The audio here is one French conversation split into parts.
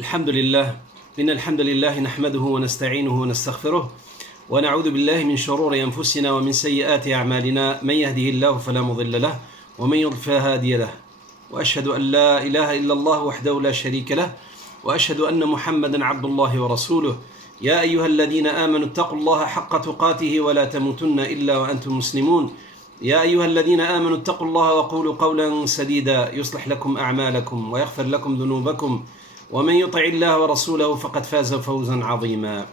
الحمد لله إن الحمد لله نحمده ونستعينه ونستغفره ونعوذ بالله من شرور أنفسنا ومن سيئات أعمالنا من يهده الله فلا مضل له ومن يضلل فلا هادي له وأشهد أن لا إله إلا الله وحده لا شريك له وأشهد أن محمدا عبد الله ورسوله يا أيها الذين آمنوا اتقوا الله حق تقاته ولا تموتن إلا وأنتم مسلمون يا أيها الذين آمنوا اتقوا الله وقولوا قولا سديدا يصلح لكم أعمالكم ويغفر لكم ذنوبكم ومن يطع الله ورسوله فقد فاز فوزا عظيما.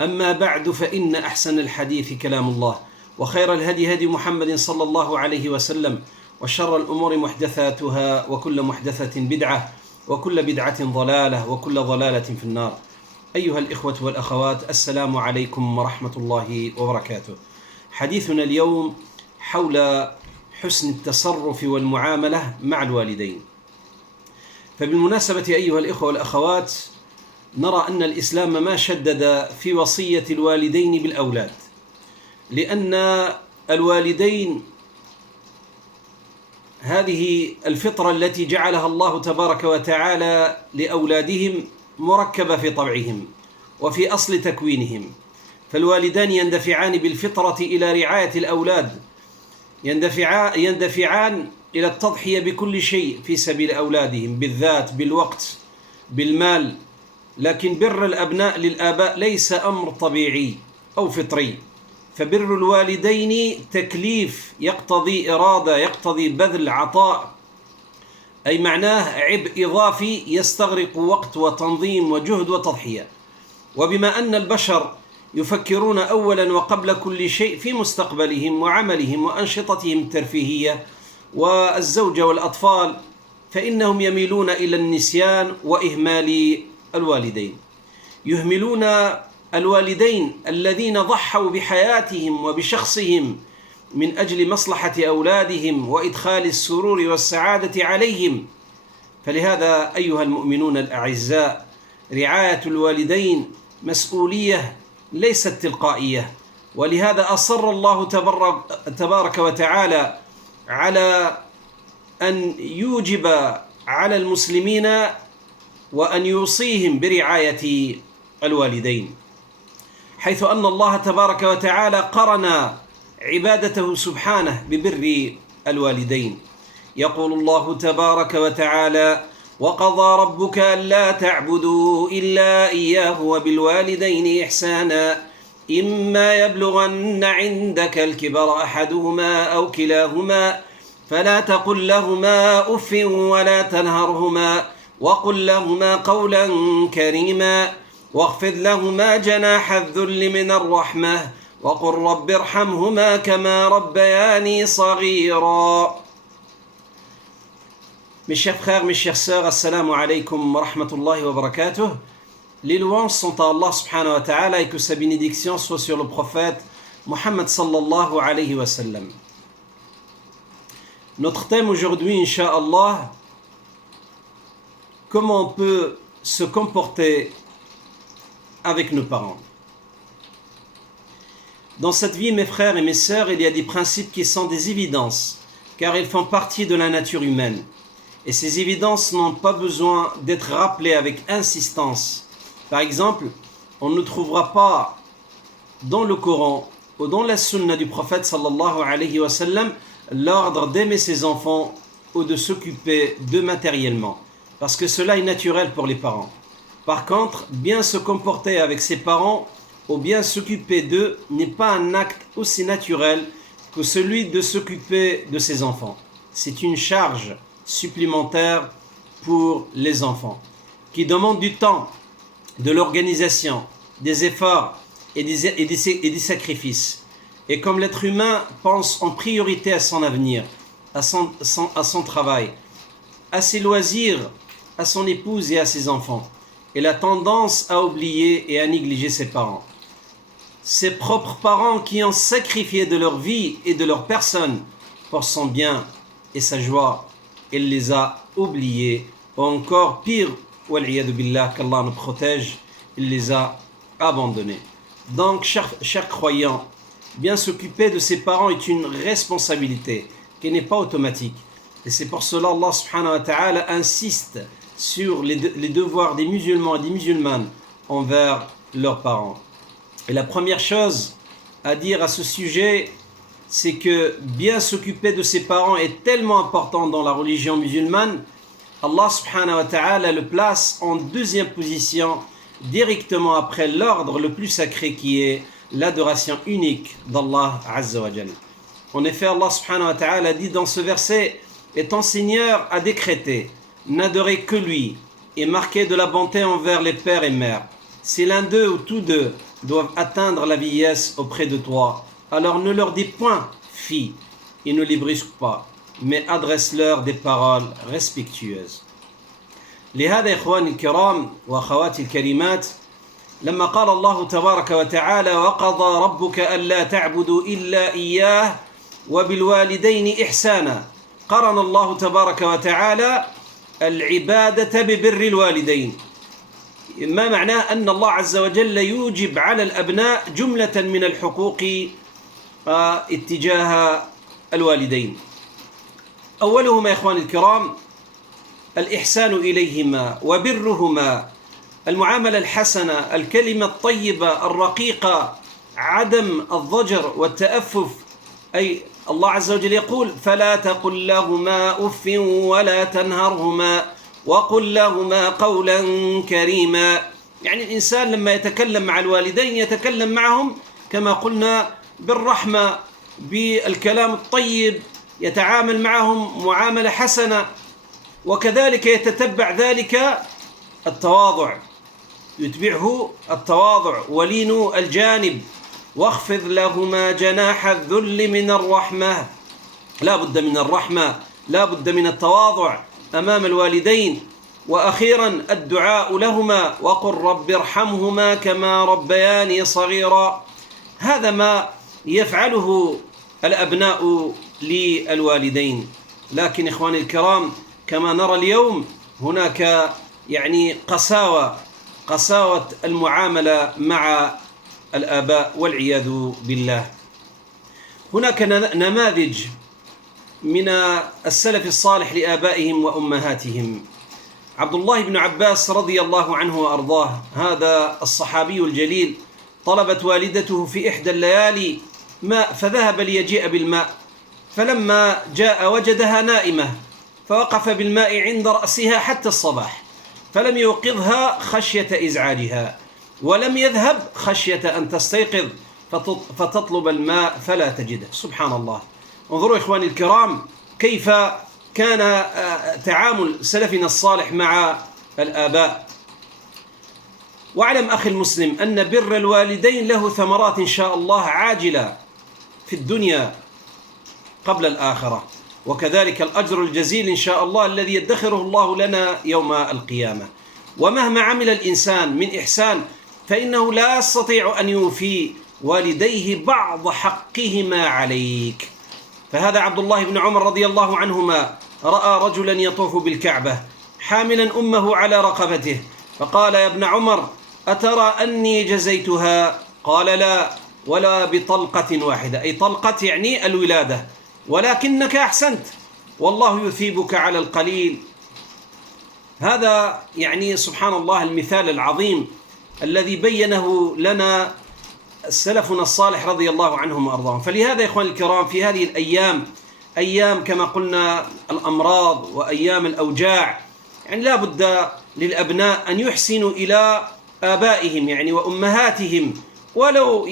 أما بعد فإن أحسن الحديث كلام الله وخير الهدي هدي محمد صلى الله عليه وسلم وشر الأمور محدثاتها وكل محدثة بدعة وكل بدعة ضلالة وكل ضلالة في النار. أيها الإخوة والأخوات، السلام عليكم ورحمة الله وبركاته. حديثنا اليوم حول حسن التصرف والمعاملة مع الوالدين. فبالمناسبة أيها الإخوة والأخوات، نرى أن الإسلام ما شدد في وصية الوالدين بالأولاد، لأن الوالدين هذه الفطرة التي جعلها الله تبارك وتعالى لأولادهم مركبة في طبعهم وفي أصل تكوينهم. فالوالدان يندفعان بالفطرة إلى رعاية الأولاد، يندفعان إلى التضحية بكل شيء في سبيل أولادهم، بالذات بالوقت بالمال. لكن بر الأبناء للآباء ليس أمر طبيعي أو فطري، فبر الوالدين تكليف يقتضي إرادة، يقتضي بذل عطاء، أي معناه عبء إضافي يستغرق وقت وتنظيم وجهد وتضحية. وبما أن البشر يفكرون أولا وقبل كل شيء في مستقبلهم وعملهم وأنشطتهم الترفيهية والزوجة والأطفال، فإنهم يميلون إلى النسيان وإهمال الوالدين. يهملون الوالدين الذين ضحوا بحياتهم وبشخصهم من أجل مصلحة أولادهم وإدخال السرور والسعادة عليهم. فلهذا أيها المؤمنون الأعزاء، رعاية الوالدين مسؤولية ليست تلقائية، ولهذا أصر الله تبارك وتعالى على أن يوجب على المسلمين وأن يوصيهم برعاية الوالدين، حيث أن الله تبارك وتعالى قرن عبادته سبحانه ببر الوالدين. يقول الله تبارك وتعالى: وقضى ربك ألا تعبدوا إلا إياه وبالوالدين إحسانا إما يبلغن عندك الكبر أحدهما أو كلاهما فلا تقل لهما أف ولا تنهرهما وقل لهما قولا كريما واخفض لهما جناح الذل من الرحمة وقل رب ارحمهما كما ربياني صغيرا. Mes chers frères, mes chères sœurs, assalamu alaikum wa rahmatullahi wa barakatuh. Les louanges sont à Allah subhanahu wa ta'ala et que sa bénédiction soit sur le prophète Muhammad sallallahu alayhi wa sallam. Notre thème aujourd'hui, incha'Allah, comment on peut se comporter avec nos parents. Dans cette vie, mes frères et mes sœurs, il y a des principes qui sont des évidences, car ils font partie de la nature humaine. Et ces évidences n'ont pas besoin d'être rappelées avec insistance. Par exemple, on ne trouvera pas dans le Coran ou dans la sunna du prophète sallallahu alayhi wa sallam l'ordre d'aimer ses enfants ou de s'occuper d'eux matériellement, parce que cela est naturel pour les parents. Par contre, bien se comporter avec ses parents ou bien s'occuper d'eux n'est pas un acte aussi naturel que celui de s'occuper de ses enfants. C'est une charge supplémentaire pour les enfants qui demande du temps, de l'organisation, des efforts et des sacrifices. Et comme l'être humain pense en priorité à son avenir, à son travail, à ses loisirs, à son épouse et à ses enfants, il a tendance à oublier et à négliger ses parents. Ses propres parents qui ont sacrifié de leur vie et de leur personne pour son bien et sa joie, il les a oubliés, ou encore pire, wal'iyadu billah, qu'Allah nous protège, il les a abandonnés. Donc, chers croyants, bien s'occuper de ses parents est une responsabilité qui n'est pas automatique. Et c'est pour cela Allah subhanahu wa ta'ala insiste sur les devoirs des musulmans et des musulmanes envers leurs parents. Et la première chose à dire à ce sujet, c'est que bien s'occuper de ses parents est tellement important dans la religion musulmane. Allah subhanahu wa ta'ala le place en deuxième position, directement après l'ordre le plus sacré qui est l'adoration unique d'Allah Azza wa Jal. En effet, Allah subhanahu wa ta'ala dit dans ce verset: et ton Seigneur a décrété, n'adorez que lui et marquez de la bonté envers les pères et mères. Si l'un d'eux ou tous deux doivent atteindre la vieillesse auprès de toi, alors ne leur dis point fille et ne les brusque pas, mais adresse-leur des paroles respectueuses. لهذا إخواني الكرام وأخواتي الكريمات، لما قال الله تبارك وتعالى: وقضى ربك ألا تعبدوا إلا إياه وبالوالدين إحسانا، قرن الله تبارك وتعالى العبادة ببر الوالدين. ما معناه أن الله عز وجل يوجب على الأبناء جملة من الحقوق اتجاه الوالدين. أولهما إخواني الكرام الإحسان إليهما وبرهما، المعاملة الحسنة، الكلمة الطيبة الرقيقة، عدم الضجر والتأفف. أي الله عز وجل يقول: فلا تقل لهما أف ولا تنهرهما وقل لهما قولا كريما. يعني الإنسان لما يتكلم مع الوالدين يتكلم معهم كما قلنا بالرحمة، بالكلام الطيب، يتعامل معهم معاملة حسنة، وكذلك يتتبع ذلك التواضع، يتبعه التواضع ولين الجانب، واخفض لهما جناح الذل من الرحمة. لا بد من الرحمة، لا بد من التواضع أمام الوالدين. وأخيرا الدعاء لهما، وقل رب ارحمهما كما ربياني صغيرا. هذا ما يفعله الأبناء للوالدين. لكن إخواني الكرام كما نرى اليوم هناك قساوة المعاملة مع الآباء والعياذ بالله. هناك نماذج من السلف الصالح لآبائهم وأمهاتهم. عبد الله بن عباس رضي الله عنه وأرضاه، هذا الصحابي الجليل، طلبت والدته في إحدى الليالي ماء فذهب ليجيء بالماء، فلما جاء وجدها نائمة، فوقف بالماء عند رأسها حتى الصباح، فلم يوقظها خشية إزعاجها، ولم يذهب خشية أن تستيقظ فتطلب الماء فلا تجده. سبحان الله. انظروا إخواني الكرام كيف كان تعامل سلفنا الصالح مع الآباء. واعلم أخي المسلم أن بر الوالدين له ثمرات إن شاء الله عاجلة في الدنيا قبل الآخرة، وكذلك الأجر الجزيل إن شاء الله الذي يدخره الله لنا يوم القيامة. ومهما عمل الإنسان من إحسان فإنه لا يستطيع أن يوفي والديه بعض حقهما عليك. فهذا عبد الله بن عمر رضي الله عنهما رأى رجلا يطوف بالكعبة حاملا أمه على رقبته، فقال: يا ابن عمر أترى أني جزيتها؟ قال: لا، ولا بطلقة واحدة، أي طلقة يعني الولادة، ولكنك أحسنت والله يثيبك على القليل. هذا سبحان الله المثال العظيم الذي بينه لنا سلفنا الصالح رضي الله عنهم وأرضاهم. فلهذا يا إخواني الكرام في هذه الأيام، أيام كما قلنا الأمراض وأيام الأوجاع، لا بد للأبناء أن يحسنوا إلى آبائهم وأمهاتهم، ولو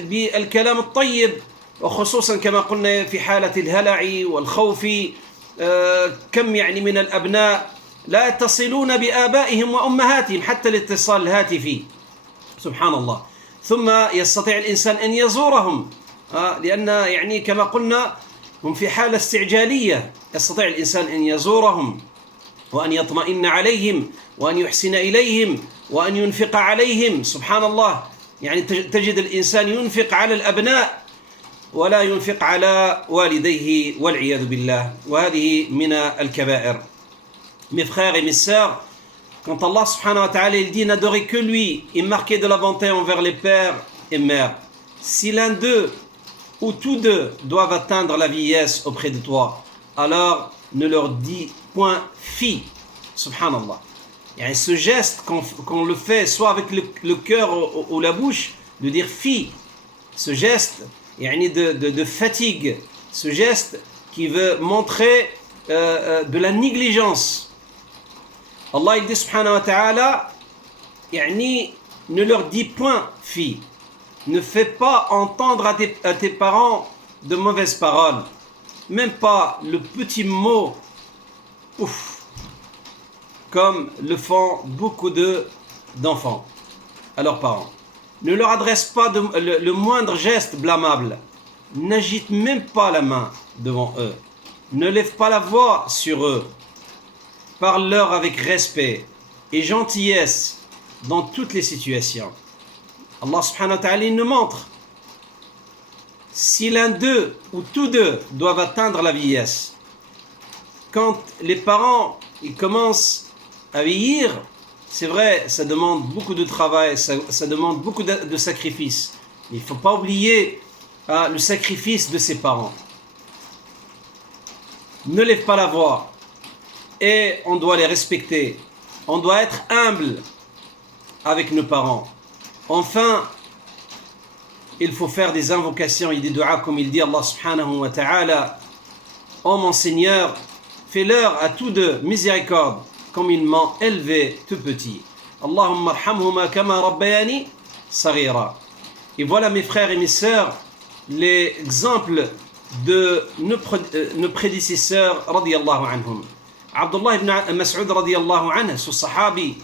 بالكلام الطيب، وخصوصا كما قلنا في حالة الهلع والخوف. كم من الأبناء لا يتصلون بآبائهم وأمهاتهم حتى الاتصال الهاتفي، سبحان الله. ثم يستطيع الإنسان أن يزورهم، لأن كما قلنا هم في حالة استعجالية، يستطيع الإنسان أن يزورهم وأن يطمئن عليهم وأن يحسن إليهم وأن ينفق عليهم. سبحان الله، تجد الإنسان ينفق على الأبناء ولا ينفق على والديه والعياذ بالله، وهذه من الكبائر. Mes frères et mes sœurs, quand Allah subhanahu wa ta'ala il dit n'adorer que lui et marquer de la bonté envers les pères et mères, si l'un d'eux ou tous deux doivent atteindre la vieillesse auprès de toi, alors ne leur dis point fille. Subhanallah. Et ce geste qu'on le fait soit avec le cœur ou la bouche, de dire fille, ce geste de fatigue, ce geste qui veut montrer de la négligence. Allah il dit subhanahu wa ta'ala, ne leur dis point fille, ne fais pas entendre à tes parents de mauvaises paroles, même pas le petit mot ouf, comme le font beaucoup d'enfants à leurs parents. Ne leur adresse pas le moindre geste blâmable. N'agite même pas la main devant eux. Ne lève pas la voix sur eux. Parle-leur avec respect et gentillesse dans toutes les situations. Allah subhanahu wa ta'ala nous montre, si l'un d'eux ou tous deux doivent atteindre la vieillesse, quand les parents ils commencent à vieillir, c'est vrai, ça demande beaucoup de travail, ça demande beaucoup de sacrifices. Mais il ne faut pas oublier le sacrifice de ses parents. Ne lève pas la voix. Et on doit les respecter. On doit être humble avec nos parents. Enfin, il faut faire des invocations et des du'as, comme il dit Allah subhanahu wa ta'ala, ô mon Seigneur, fais-leur à tous deux miséricorde, comme ils m'ont élevé tout petit. Allahumma arhamhuma kama rabbayani saghira. Et voilà mes frères et mes sœurs, les exemples de nos prédécesseurs radiyallahu anhum. Abdullah ibn Mas'ud radiyallahu anhu, ce sahabi,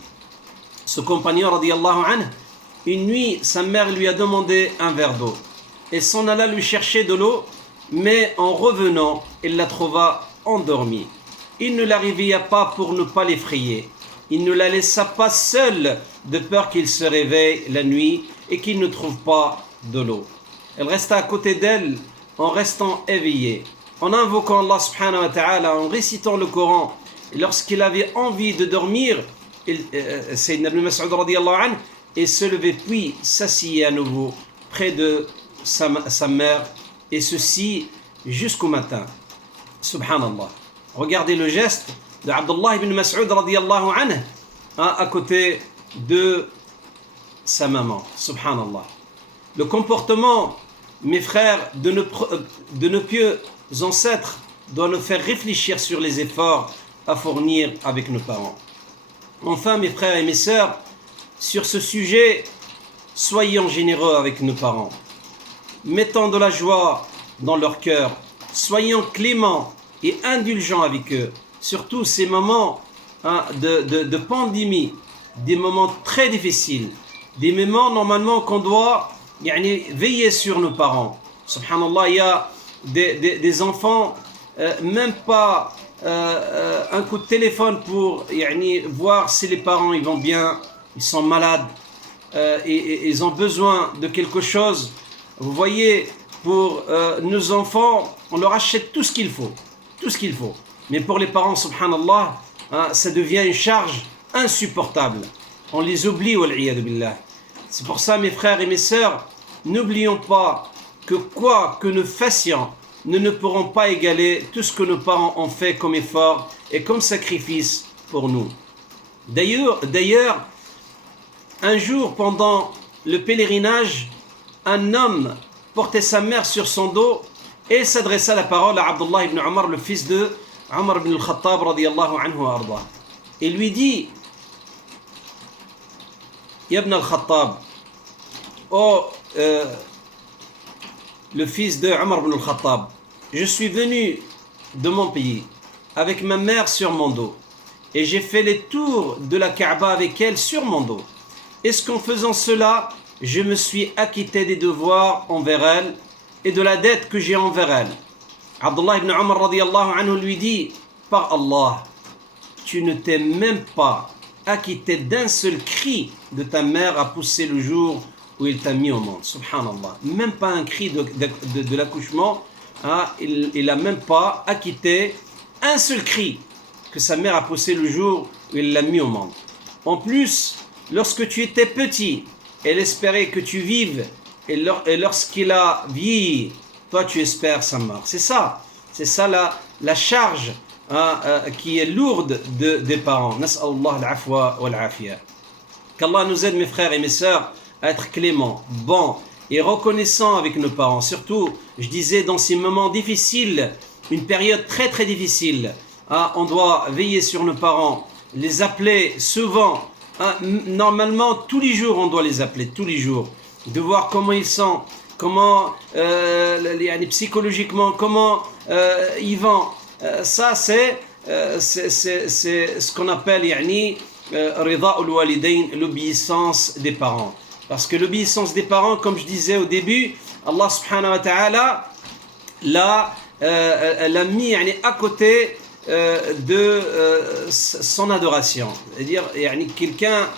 ce compagnon radiyallahu anhu, une nuit sa mère lui a demandé un verre d'eau. Elle s'en alla lui chercher de l'eau, mais en revenant, elle la trouva endormie. Il ne la réveilla pas pour ne pas l'effrayer. Il ne la laissa pas seule de peur qu'il se réveille la nuit et qu'il ne trouve pas de l'eau. Elle resta à côté d'elle en restant éveillée, en invoquant Allah subhanahu wa ta'ala, en récitant le Coran. Et lorsqu'il avait envie de dormir, Sayyidina Ibn Mas'ud radiyallahu anhu, et se levait puis s'asseyait à nouveau près de sa mère, et ceci jusqu'au matin. Subhanallah. Regardez le geste de Abdullah ibn Mas'ud radiyallahu anhu à côté de sa maman. Subhanallah. Le comportement, mes frères, de nos pieux ancêtres doit nous faire réfléchir sur les efforts à fournir avec nos parents. Enfin, mes frères et mes sœurs, sur ce sujet, soyons généreux avec nos parents. Mettons de la joie dans leur cœur. Soyons cléments et indulgents avec eux. Surtout ces moments de pandémie, des moments très difficiles, des moments normalement qu'on doit veiller sur nos parents. Subhanallah, il y a des enfants, même pas un coup de téléphone pour voir si les parents ils vont bien, ils sont malades, et ils ont besoin de quelque chose. Vous voyez, pour nos enfants, on leur achète tout ce qu'il faut. Tout ce qu'il faut. Mais pour les parents, subhanallah, ça devient une charge insupportable. On les oublie, wal-'iyadu billah. C'est pour ça, mes frères et mes sœurs, n'oublions pas que quoi que nous fassions, nous ne pourrons pas égaler tout ce que nos parents ont fait comme effort et comme sacrifice pour nous. D'ailleurs, un jour, pendant le pèlerinage, un homme portait sa mère sur son dos et s'adressa la parole à Abdullah ibn Omar, le fils de Omar ibn al-Khattab radiyallahu anhu wa arda. Et lui dit, Ya ibn al-Khattab, oh le fils de Omar ibn al-Khattab, je suis venu de mon pays avec ma mère sur mon dos et j'ai fait les tours de la Kaaba avec elle sur mon dos. Est-ce qu'en faisant cela, je me suis acquitté des devoirs envers elle et de la dette que j'ai envers elle? Abdullah ibn Omar radiyallahu anhu lui dit, par Allah, tu ne t'es même pas acquitté d'un seul cri de ta mère à pousser le jour où il t'a mis au monde. Subhanallah. Même pas un cri de l'accouchement, il n'a même pas acquitté un seul cri que sa mère a poussé le jour où il l'a mis au monde. En plus, lorsque tu étais petit, elle espérait que tu vives, et lorsqu'il a vieilli, toi tu espères sa mort. C'est ça la charge qui est lourde des parents. Nas'Allah al-afwa wal-afiya. Qu'Allah nous aide, mes frères et mes sœurs, à être cléments, bons et reconnaissants avec nos parents. Surtout, je disais, dans ces moments difficiles, une période très très difficile, on doit veiller sur nos parents, les appeler souvent. Normalement, tous les jours, on doit les appeler, tous les jours, de voir comment ils sont, comment psychologiquement, comment ils vont. Ça, c'est ce qu'on appelle rida al-walidayn, l'obéissance des parents. Parce que l'obéissance des parents, comme je disais au début, Allah subhanahu wa ta'ala l'a mis à côté de son adoration. C'est-à-dire, quelqu'un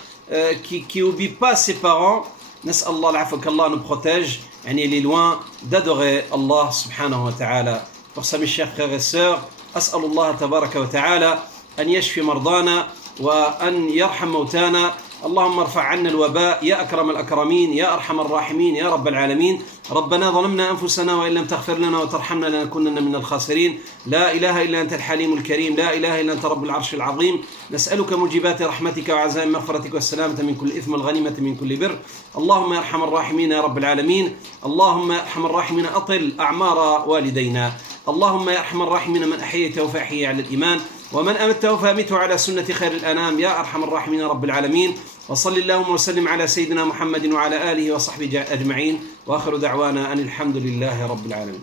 qui n'obéit pas ses parents, nas'Allah al-afwa, qu'Allah nous protège, il est loin d'adorer Allah subhanahu wa ta'ala. Pour ça, mes chers frères et sœurs, as'alullah tabaraka wa ta'ala an yashfi mardana wa an yarham mautana. اللهم ارفع عنا الوباء يا أكرم الأكرمين يا أرحم الراحمين يا رب العالمين. ربنا ظلمنا أنفسنا وإن لم تغفر لنا وترحمنا لنكونن من الخاسرين. لا إله إلا أنت الحليم الكريم، لا إله إلا أنت رب العرش العظيم. نسألك موجبات رحمتك وعزائم مغفرتك والسلامة من كل إثم والغنيمة من كل بر. اللهم يا أرحم الراحمين يا رب العالمين. اللهم يا أرحم الراحمين أطل أعمار والدينا. اللهم يا أرحم الراحمين من أحييته فأحيي على الإيمان ومن أمته فأمته على سنة خير الأنام يا أرحم الراحمين رب العالمين. وصل اللهم وسلم على سيدنا محمد وعلى آله وصحبه أجمعين وآخر دعوانا أن الحمد لله رب العالمين.